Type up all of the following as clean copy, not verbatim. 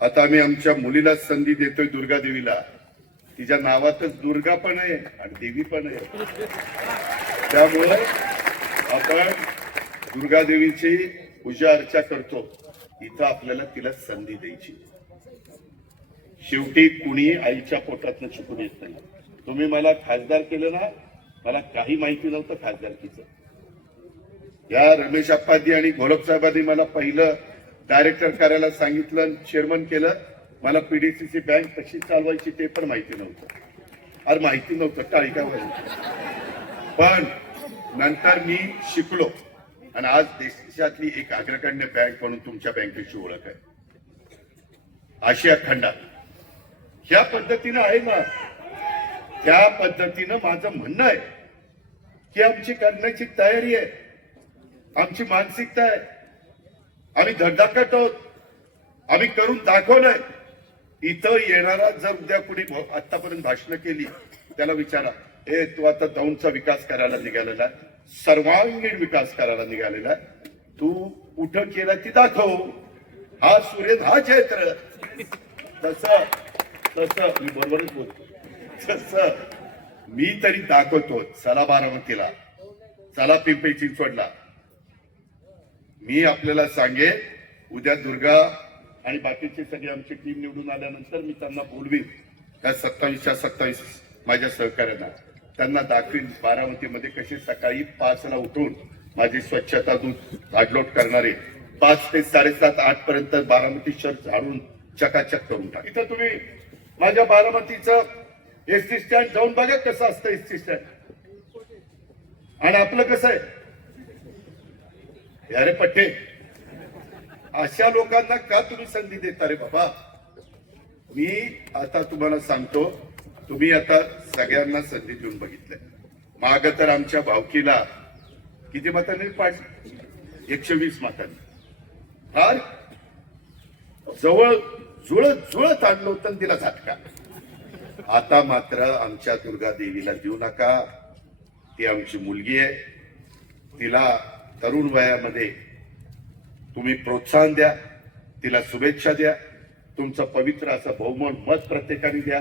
आता आम्ही आमच्या मुलीला संधी देतोय दुर्गा देवीला. तिच्या नावातच दुर्गा पण आहे आणि देवी पण आहे. त्यामुळे आपण दुर्गा देवीची पूजा अर्चा करतो. इथं आपल्याला तिला संधी द्यायची. शेवटी कुणी आईच्या पोटातनं चुकून येत नाही. तुम्ही मला खासदार केलं ना, मला काही माहिती नव्हतं खासदारकीचं. या रमेश अप्पाजी आणि घोलप साहेबांनी मला पहिलं डायरेक्टर करायला सांगितलं, चेअरमन केलं. मला पीडीसीसी बँक कशी चालवायची ते पण माहिती नव्हतं. अरे माहिती नव्हतं टाळी का व्हायची. पण नंतर मी शिकलो आणि आज देशातली एक अग्रगण्य बँक म्हणून तुमच्या बँकेची ओळख आहे आशिया खंडात. ह्या पद्धतीनं आहे ना, त्या पद्धतीनं माझं म्हणणं आहे की आमची करण्याची तयारी आहे, आमची मानसिकता आहे. आम्ही धडधाकट आहोत, आम्ही करून दाखवलंय. इथं येणारा जर उद्या कुणी आतापर्यंत भाषणं केली त्याला विचारा, ए तू आता दौंडचा विकास करायला निघालेला आहे, सर्वांगीण विकास करायला निघालेला आहे, तू कुठं केला ती दाखव. हा सूर्य हा चैत्र. तसं तसं मी बरोबरच बोलतो. तसं मी तरी दाखवतो. चला बारामतीला, चला पिंपरी चिंचवडला. मी आपल्याला सांगेन उद्या दुर्गा आणि बाकीची सगळी आमची टीम निवडून आल्यानंतर मी त्यांना बोलवीन. त्या 27च्या 27 माझ्या सहकार्यांना त्यांना दाखवीन बारामतीमध्ये कशी सकाळी 5ला उठून माझी स्वच्छता दूध आडलोट करणारे 5 ते 7:30 8 पर्यंत बारामती शहर झाडून चकाचक करून टाक. इथं तुम्ही माझ्या बारामतीचं एसटी स्टँड जाऊन बघा कसं असतं एसटी स्टँड आणि आपलं कसं आहे. अरे पट्टे, अशा लोकांना का तुम्ही संधी देता रे बाबा. मी आता तुम्हाला सांगतो, तुम्ही आता सगळ्यांना संधी देऊन बघितलंय. माग तर आमच्या भावकीला किती मतांनी पाडली, 120 मतांनी फार जवळ जुळत आणलं होतं तिला झटका. आता मात्र आमच्या दुर्गा देवीला देऊ नका. ती आमची मुलगी आहे. तिला तरुण वयामध्ये तुम्ही प्रोत्साहन द्या, तिला शुभेच्छा द्या. तुमचं पवित्र असं बहुमत मत प्रत्येकाने द्या.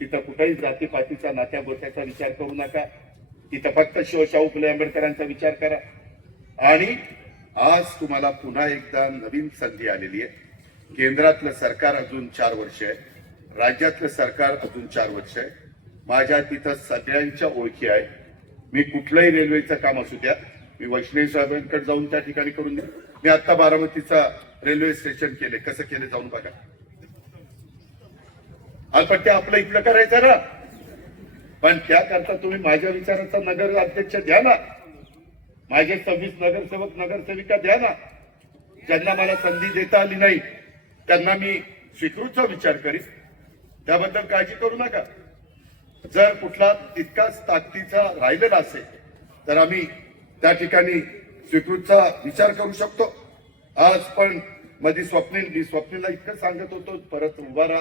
तिथं कुठेही जातीपातीचा नात्या गोत्याचा विचार करू नका. तिथं फक्त शाहू फुले आंबेडकरांचा विचार करा. आणि आज तुम्हाला पुन्हा एकदा नवीन संधी आलेली आहे. केंद्रातलं सरकार अजून 4 वर्ष आहे, राज्यातलं सरकार अजून 4 वर्ष आहे. माझ्या तिथं सगळ्यांच्या ओळखी आहे. मी कुठलंही रेल्वेचं काम असू द्या, मी वैष्णवी साहेबांकडे जाऊन त्या ठिकाणी करून द्या. मी आता बारामतीचा रेल्वे स्टेशन केले, कसं केले जाऊन बघा. पण ते आपलं इथलं करायचं ना. पण त्याकरता तुम्ही माझ्या विचाराचा नगर अध्यक्ष द्या ना, माझे 26 नगरसेवक नगरसेविका द्या ना. ज्यांना मला संधी देता आली नाही त्यांना मी स्वीकृतचा विचार करीन, त्याबद्दल काळजी करू नका. जर कुठला तितकाच ताकदीचा राहिलेला असेल तर आम्ही त्या ठिकाणी स्वीकृतचा विचार करू शकतो. आज पण मध्ये स्वप्नीला इतकं सांगत होतो, परत उभा राहा,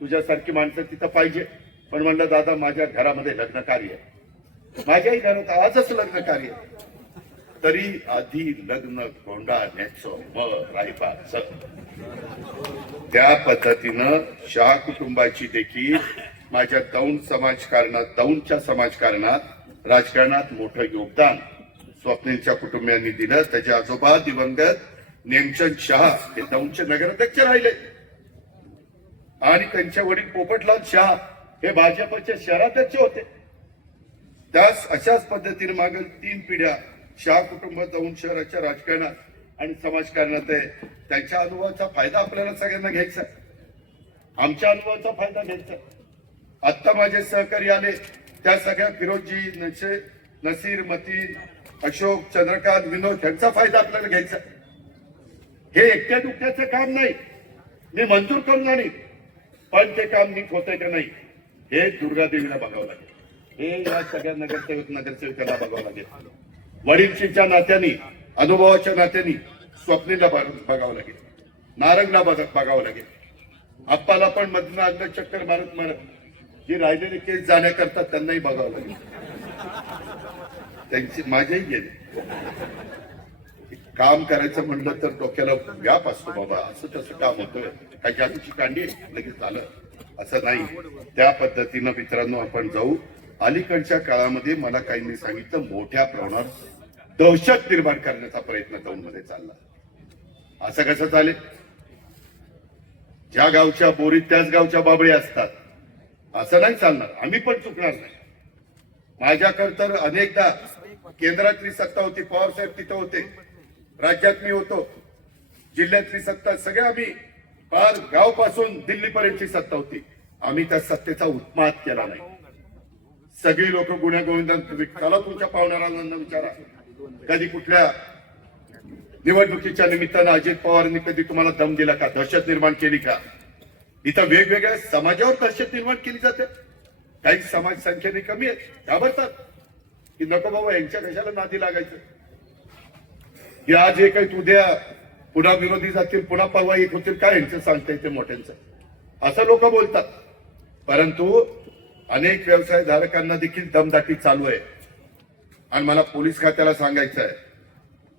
तुझ्यासारखी माणसं तिथं पाहिजे. पण म्हणलं दादा माझ्या घरामध्ये लग्न कार्य आहे, माझ्याही घरात आजच लग्न कार्य आहे. तरी आधी लग्न कोंडा न्यायचं मग रायबाचं. त्या पद्धतीनं शाह कुटुंबाची देखील माझ्या दौंडच्या समाजकारणात राजकारणात मोठं योगदान स्वप्नीलच्या कुटुंबियांनी दिलं. त्याचे आजोबा दिवंगत नेमचंद शहा हे दौंडचे नगराध्यक्ष राहिले आणि त्यांचे वडील पोपटलाल शहा हे भाजपचे शहराध्यक्ष होते. त्यास अशाच पद्धतीने मागील 3 पिढ्या शाह कुटुंब दौंड शहराच्या राजकारणात आणि समाजकारणात आहे. त्यांच्या अनुभवाचा फायदा आपल्याला सगळ्यांना घ्यायचा, आमच्या अनुभवाचा फायदा घ्यायचा. आता माझे सहकारी आले त्या सगळ्या फिरोजी नसीर मतीन अशोक चंद्रकांत विनोद यांचा फायदा आपल्याला घ्यायचा. हे एकट्या दुःखाचं काम नाही, मी मंजूर करून आणि पण ते काम नीट होतंय का नाही हे दुर्गा देवीला बघावं लागेल. हे या सगळ्या नगरसेवकांना बघावं लागेल. वडीलशीच्या नात्याने अनुभवाच्या नात्याने स्वप्नीला बघावं लागेल, नारंगला बघावं लागेल. आप्पाला पण मधनं अन्न चक्कर मारत जी राहिलेले केस जाण्याकरता त्यांनाही बघावं लागेल. त्यांची माझ्याही गेले. काम करायचं म्हणलं तर डोक्याला व्याप असतो बाबा, असं तसं काम होतोय, काही जादूची कांडी लगेच झालं असं नाही. त्या पद्धतीनं मित्रांनो आपण जाऊ. अलीकडच्या काळामध्ये मला काहींनी सांगितलं मोठ्या प्रमाणात दहशत निर्माण करण्याचा प्रयत्न दौंडमध्ये चालला. असं कसं चालेल? ज्या गावच्या बोरीत त्याच गावच्या बाबळी असतात, असं नाही चालणार. आम्ही पण चुकणार नाही. माझ्याकडे तर अनेकदा केंद्रातली सत्ता होती, पवार साहेब तिथं होते, राज्यात मी होतो, जिल्ह्यातली सत्ता, सगळ्या आम्ही पार गावपासून दिल्लीपर्यंतची सत्ता होती. आम्ही त्या सत्तेचा उत्माद केला नाही. सगळी लोक गुन्ह्या गोविंदांना चला तुमच्या पाहुणाऱ्यांना विचारा, कधी कुठल्या निवडणुकीच्या निमित्तानं अजित पवारांनी कधी तुम्हाला दम दिला का, दहशत निर्माण केली का? इथं वेगवेगळ्या समाजावर दहशत निर्माण केली जाते. काही समाज संख्येने कमी आहेत, घाबरतात की नको बाबा यांच्या कशाला नादी लागायचं. की आज एक आहेत, उद्या पुन्हा विरोधी जातील, पुन्हा परवा एक होतील, काय यांचं सांगता येते मोठ्यांचं, असं लोक बोलतात. परंतु अनेक व्यवसायधारकांना देखील दमदाटी चालू आहे. आणि मला पोलीस खात्याला सांगायचं आहे,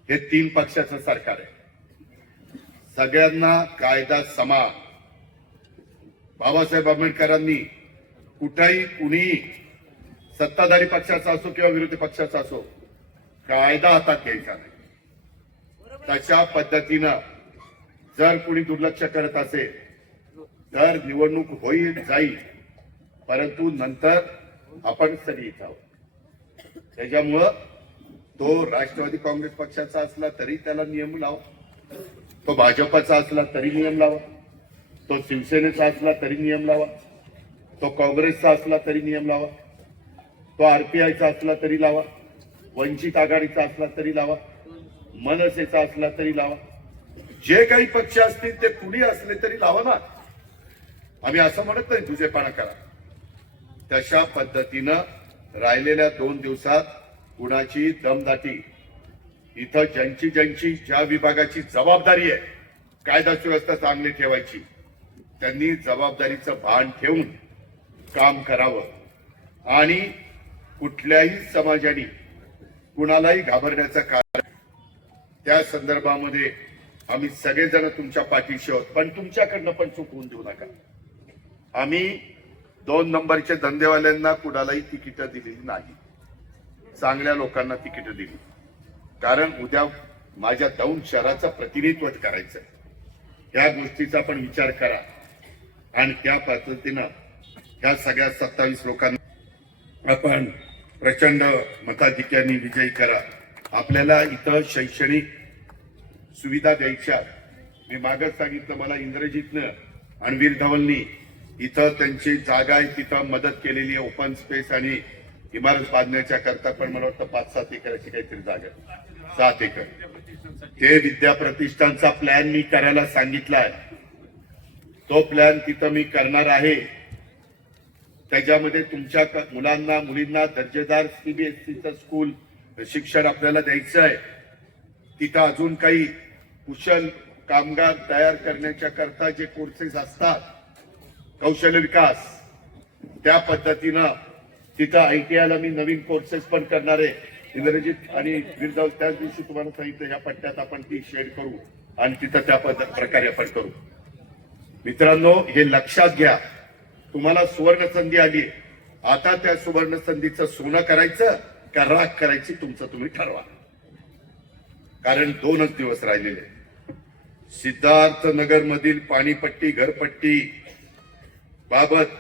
हे 3 पक्षाचं सरकार आहे, सगळ्यांना कायदा समान. बाबासाहेब आंबेडकरांनी कुठेही कुणी सत्ताधारी पक्षाचा असो किंवा विरोधी पक्षाचा असो, कायदा हातात घ्यायचा नाही. तशा पद्धतीनं जर कुणी दुर्लक्ष करत असेल तर निवडणूक होईल जाईल, परंतु नंतर आपण सगळी आहोत. त्याच्यामुळं तो राष्ट्रवादी काँग्रेस पक्षाचा असला तरी त्याला नियम लावा, तो भाजपचा असला तरी नियम लावा, तो शिवसेनेचा असला तरी नियम लावा, तो काँग्रेसचा असला तरी नियम लावा, तो आरपीआयचा असला तरी लावा, वंचित आघाडीचा असला तरी लावा, मनसेचा असला तरी लावा. जे काही पक्ष असतील ते कुणी असले तरी लावा ना. आम्ही असं म्हणत नाही तुझेपणा करा. तशा पद्धतीनं राहिलेल्या 2 दिवसात कुणाची दमदाटी, इथं ज्यांची ज्यांची ज्या विभागाची जबाबदारी आहे कायदा सुव्यवस्था चांगली ठेवायची, त्यांनी जबाबदारीचं भान ठेवून काम करावं. आणि कुठल्याही समाजाने कुणालाही घाबरण्याचं कारण, त्या संदर्भामध्ये आम्ही सगळेजण तुमच्या पाठीशी आहोत. पण तुमच्याकडनं पण चूक होऊन देऊ नका. आम्ही 2 नंबरच्या धंदेवाल्यांना कुणालाही तिकीट दिलेली नाही, चांगल्या लोकांना तिकीट दिली. कारण उद्या माझ्या दौंड शहराचं प्रतिनिधित्व करायचं, या गोष्टीचा पण विचार करा. आणि त्या पद्धतीनं ह्या सगळ्या 27 लोकांना आपण प्रचंड मताधिक्याने विजयी करा. आपल्याला इथं शैक्षणिक सुविधा द्यायच्या. मी मागच सांगितलं, मला इंद्रजितनं आणि वीर धवलनी इथं त्यांची जागा आहे तिथं मदत केलेली आहे, ओपन स्पेस आणि इमारत बांधण्याच्या करता. पण मला वाटतं 5-7 एकराची काहीतरी जागा आहे, 7 एकर. ते विद्या प्रतिष्ठानचा प्लॅन मी करायला सांगितलाय, तो प्लॅन तिथं मी करणार आहे. त्याच्यामध्ये तुमच्या मुलांना मुलींना दर्जेदार सीबीएसईचं स्कूल शिक्षण आपल्याला द्यायचं आहे. तिथं अजून काही कुशल कामगार तयार करण्याच्या करता जे कोर्सेस असतात, कौशल्य विकास, त्या पद्धतीनं तिथं आयटीआयला मी नवीन कोर्सेस पण करणार आहे. इंग्रजीत आणि विरजाव त्याच दिवशी तुम्हाला सांगितलं, ह्या पट्ट्यात आपण ती शेड करू आणि तिथं त्या प्रकारे आपण करू. मित्रांनो, हे लक्षात घ्या, तुम्हाला सुवर्ण संधी आली. आता त्या सुवर्ण संधीचं सोनं करायचं का राख करायची तुमचं तुम्ही ठरवा. कारण 2च दिवस राहिलेले. सिद्धार्थनगर मधील पाणीपट्टी घरपट्टी बाबत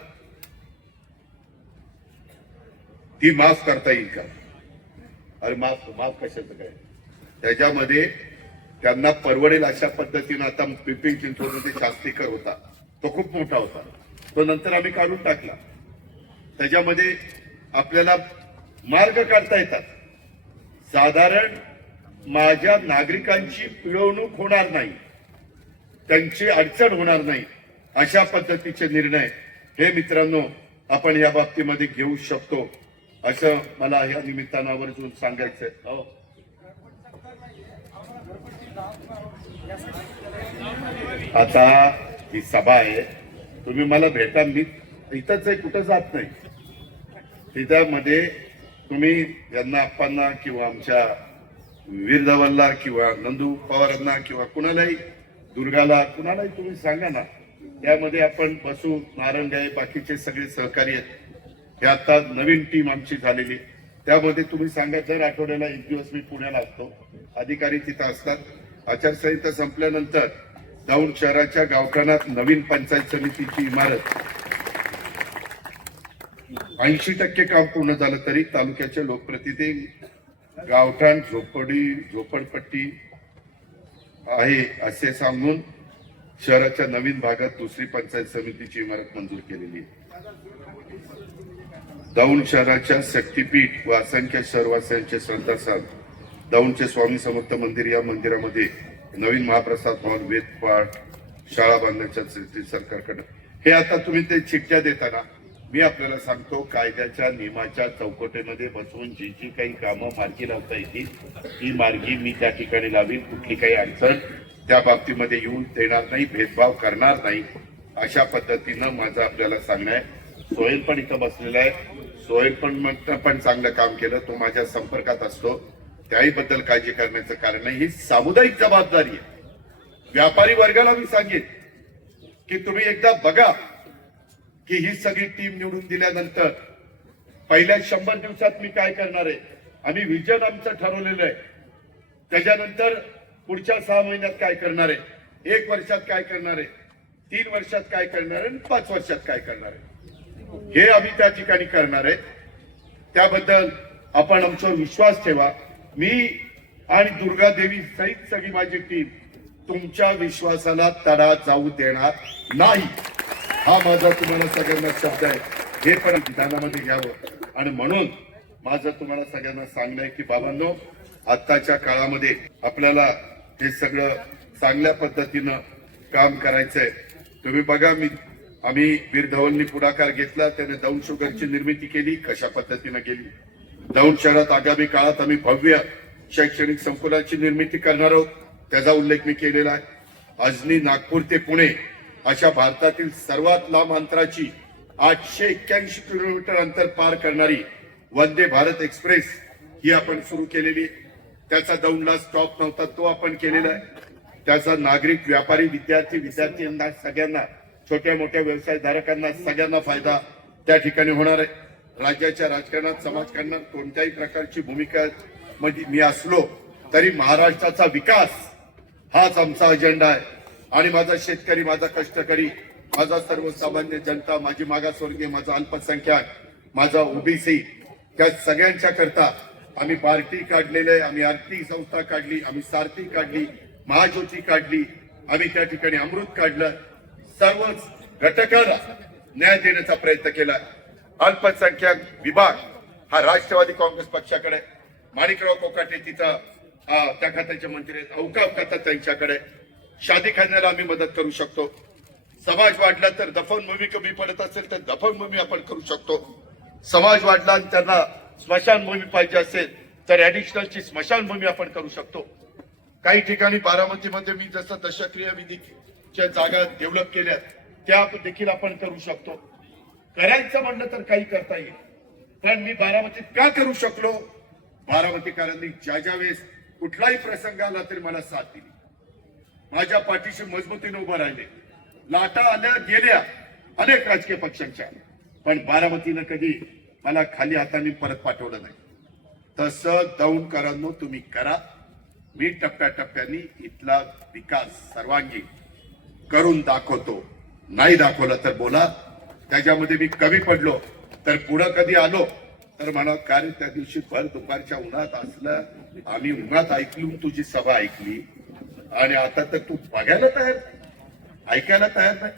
ती माफ करता येईल का? अरे माफ कशाचं काय? त्याच्यामध्ये त्यांना परवडेल अशा पद्धतीनं आता पिंपरी चिंचवडमध्ये शास्तीकर होता, तो खूप मोठा होता, तो नंतर आम्ही काढून टाकला. त्याच्यामध्ये आपल्याला मार्ग काढता येतात. साधारण माझ्या नागरिकांची पिळवणूक होणार नाही, त्यांची अडचण होणार नाही, अशा पद्धतीचे निर्णय हे मित्रांनो आपण या बाबतीमध्ये घेऊ शकतो, असं मला या निमित्तानं आवर्जून सांगायचंय. आता ही सभा आहे, तुम्ही मला भेटा, मी इथंच आहे, कुठं जात नाही. त्याच्यामध्ये तुम्ही यांना आप्पांना किंवा आमच्या वीर धवनला किंवा नंदू पवारांना किंवा कुणालाही, दुर्गाला, कुणालाही तुम्ही सांगा ना, त्यामध्ये आपण बसू. नारंगाई, बाकीचे सगळे सहकारी आहेत. हे आता नवीन टीम आमची झालेली, त्यामध्ये तुम्ही सांगा. दर आठवड्याला एक दिवस मी पुण्याला असतो, अधिकारी तिथं असतात. आचारसंहिता संपल्यानंतर दौंड शहराच्या गावठाणात नवीन पंचायत समितीची इमारत 80% काम पूर्ण झालं तरी तालुक्याच्या लोकप्रतिनिधी गावठाण झोपडपट्टी आहे असे सांगून शहराच्या नवीन भागात दुसरी पंचायत समितीची इमारत मंजूर केलेली आहे. दौंड शहराच्या शक्तीपीठ व असंख्य शहरवासियांचे श्रद्धास्थान दौंडचे स्वामी समर्थ मंदिर, या मंदिरामध्ये नवीन महाप्रसाद हॉल, वेदपाठ, शाळा बांधण्याच्या सरकारकडे. हे आता तुम्ही ते चिठ्ठ्या देताना मी आपल्याला सांगतो, कायद्याच्या नियमाच्या चौकटीमध्ये बसवून जी जी काही कामं मार्गी लावता येतील ती मार्गी मी त्या ठिकाणी लावीन. कुठली काही अडचण त्या बाबतीमध्ये येऊन देणार नाही, भेदभाव करणार नाही, अशा पद्धतीनं माझं आपल्याला सांगणं आहे. सोहेल पण इथं बसलेला आहे. सोहेल पण चांगलं काम केलं, तो माझ्या संपर्कात असतो, त्याही बद्दल काळजी करण्याचं कारण नाही. ही सामुदायिक जबाबदारी आहे. व्यापारी वर्गाला मी सांगेन की तुम्ही एकदा बघा की ही सगळी टीम निवडून दिल्यानंतर पहिल्या 100 दिवसात मी काय करणार आहे. आम्ही विजन आमचं ठरवलेलं आहे. त्याच्यानंतर पुढच्या 6 महिन्यात काय करणार आहे, 1 वर्षात काय करणार आहे, 3 वर्षात काय करणार आहे आणि 5 वर्षात काय करणार आहे, हे आम्ही त्या ठिकाणी करणार आहे. त्याबद्दल आपण आमच्यावर विश्वास ठेवा. मी आणि दुर्गा देवी सहित सगळी माझी टीम तुमच्या विश्वासाला तडा जाऊ देणार नाही, हा माझा तुम्हाला सगळ्यांना शब्द आहे. हे पण विधानामध्ये घ्यावं. आणि म्हणून माझं तुम्हाला सगळ्यांना सांगणं आहे की बाबांनो, आत्ताच्या काळामध्ये आपल्याला हे सगळं चांगल्या पद्धतीनं काम करायचंय. तुम्ही बघा, आम्ही वीर धवननी पुढाकार घेतला, त्याने दौंड शुगरची निर्मिती केली. कशा पद्धतीनं केली. दौंड शहरात आगामी काळात आम्ही भव्य शैक्षणिक संकुलाची निर्मिती करणार आहोत, त्याचा उल्लेख मी केलेला आहे. अजनी, नागपूर ते पुणे अशा भारतातील सर्वात लांब अंतराची 881 किलोमीटर अंतर पार करणारी वंदे भारत एक्सप्रेस ही आपण सुरू केलेली आहे. त्याचा दौंडला स्टॉप नव्हता, तो आपण केलेला आहे. त्याचा नागरिक, व्यापारी, विद्यार्थ्यांना सगळ्यांना, छोट्या मोठ्या व्यवसायधारकांना सगळ्यांना फायदा त्या ठिकाणी होणार आहे. राज्याच्या राजकारणात, समाजकारणात कोणत्याही प्रकारची भूमिका मध्ये मी असलो तरी महाराष्ट्राचा विकास हाच आमचा अजेंडा आहे. आणि माझा शेतकरी, माझा कष्टकरी, माझा सर्वसामान्य जनता, माझी मागासवर्गीय, माझा अल्पसंख्याक, माझा ओबीसी, त्या सगळ्यांच्या करता आम्ही पार्टी काढलेलं आहे. आम्ही आर्थिक संस्था काढली, आम्ही सारथी काढली, महाज्योती काढली, आम्ही त्या ठिकाणी अमृत काढलं. सर्वच घटकाला न्याय देण्याचा प्रयत्न केला. अल्पसंख्याक विभाग हा राष्ट्रवादी काँग्रेस पक्षाकडे, माणिकराव कोकाटे तिथं त्या खात्याचे मंत्री आहेत, अवकाफ खात्यात त्यांच्याकडे. शादी खाण्याला आम्ही मदत करू शकतो. समाज वाढला तर दफनभूमी कमी पडत असेल तर दफनभूमी आपण करू शकतो. समाज वाढला आणि त्यांना स्मशानभूमी पाहिजे असेल तर ऍडिशनलची स्मशानभूमी आपण करू शकतो. काही ठिकाणी बारामतीमध्ये मी जसं दशक्रिया विधीच्या जागा डेव्हलप केल्या त्या देखील आपण करू शकतो. करायचं म्हणलं तर काही करता येईल. पण मी बारामतीत का करू शकलो, बारामतीकरांनी ज्या वेळेस कुठलाही प्रसंग आला तरी मला साथ दिली, माझ्या पाठीशी मजबूतीने उभं राहिले. लाटा आल्या गेल्या अनेक राजकीय पक्षांच्या, पण बारामतीनं कधी मला खाली हाताने परत पाठवलं नाही. तसं दौंडकरांनो तुम्ही करा. मी टप्प्याटप्प्याने इथला विकास सर्वांगीण करून दाखवतो. नाही दाखवला तर बोला. त्याच्यामध्ये मी कमी पडलो तर पुढं कधी आलो तर म्हणा, कारण त्या दिवशी भर दुपारच्या उन्हात असलं, आम्ही उन्हात ऐकलून तुझी सभा ऐकली आणि आता तर तू बघायला तयार, ऐकायला तयार नाही.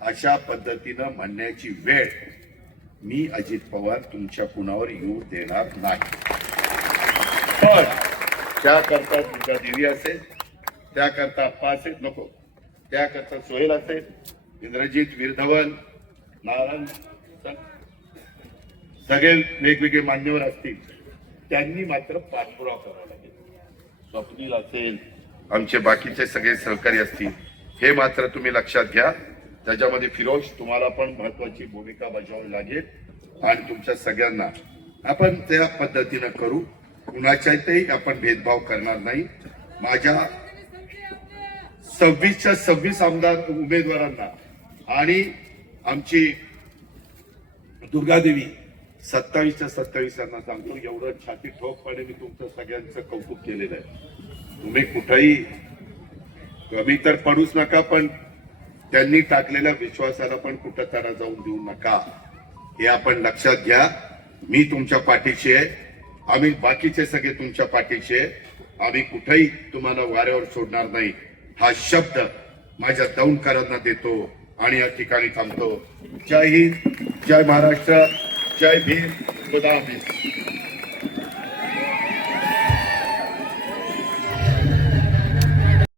अशा पद्धतीनं म्हणण्याची वेळ मी अजित पवार तुमच्या कुणावर येऊ देणार नाही. पण त्याकरता दुर्गा देवी असेल, त्याकरता अप्पा असेल, नको, त्याकरता सोहेल असेल, इंद्रजित, वीर धवन, नारायण, सगळे वेगवेगळे मान्यवर असतील, त्यांनी मात्र पाठपुरावा करावा लागेल. स्वप्नील असेल, आमचे बाकीचे सगळे सहकारी असतील, हे मात्र तुम्ही लक्षात घ्या. त्याच्यामध्ये फिरोज तुम्हाला पण महत्वाची भूमिका बजावावी लागेल आणि तुमच्या सगळ्यांना आपण त्या पद्धतीनं करू. कुणाच्यातही आपण भेदभाव करणार नाही. माझ्या 26च्या 26 आमदार उमेदवारांना आणि आमची दुर्गादेवी 27च्या 27 यांना सांगतो, एवढं छाती ठोकपणे मी तुमचं सगळ्यांचं कौतुक केलेलं आहे. तुम्ही कुठेही कमी तर पडूच नका, पण त्यांनी टाकलेल्या विश्वासाला पण कुठं तडा जाऊन देऊ नका, हे आपण लक्षात घ्या. मी तुमच्या पाठीशी आहे, आम्ही बाकीचे सगळे तुमच्या पाठीशी आहे. आम्ही कुठेही तुम्हाला वाऱ्यावर सोडणार नाही, हा शब्द माझ्या दौंडकरांना देतो आणि या ठिकाणी थांबतो. जय हिंद, जय महाराष्ट्र, जय भीम, खुदा हाफिज.